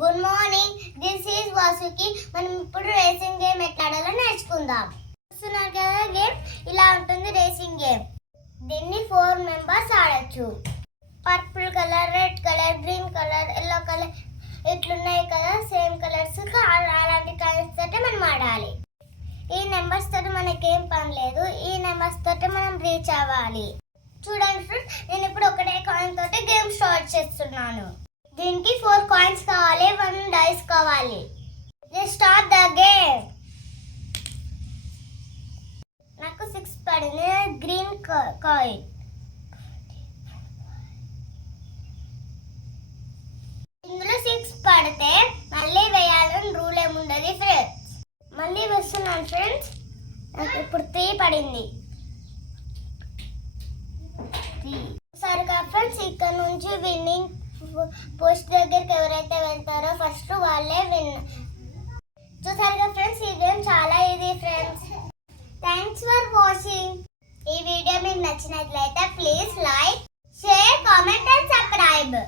Good morning, this is Vasuki. మనం ఇప్పుడు racing game ఎట్లా ఆడాలో నేర్చుకుందాం. చూస్తున్నారు కదా, గేమ్ ఇలా ఉంటుంది. రేసింగ్ గేమ్ దీన్ని 4 మెంబర్స్ ఆడచ్చు. Purple colour, red colour, green colour, yellow colour ఇట్లున్నాయి కదా, సేమ్ కలర్స్. అలాంటి కలర్స్ తోటి మనం ఆడాలి. ఈ నెంబర్స్ తోటి మనకేం పని లేదు. ఈ నెంబర్స్ తోటి మనం రీచ్ అవ్వాలి. చూడండి ఫ్రెండ్స్, నేను ఇప్పుడు ఒకటే కాయిన్ తోటి గేమ్ స్టార్ట్ చేస్తున్నాను. దీనికి 4 కాయిన్స్ కావాలి, 1 డైస్ కావాలి. Let's start the game. నాకు 6 పడింది, గ్రీన్ కాయిన్. ఇందులో 6 పడితే మళ్ళీ వేయాలని రూల్ ఏముండదు ఫ్రెండ్స్. మళ్ళీ వేస్తున్నాను ఫ్రెండ్స్. నాకు ఇప్పుడు 3 పడింది. సరిగా ఫ్రెండ్స్, ఇక్కడ నుంచి విన్నింగ్ పోస్ట్ దగ్గరికి ఎవరైతే వెళ్తారో ఫస్ట్ వాళ్ళే విన్. చూసారుగా ఫ్రెండ్స్, ఈ గేమ్ చాలా easy friends. Thanks for watching. ఈ వీడియో మీకు నచ్చినట్లయితే please like, share, comment and subscribe.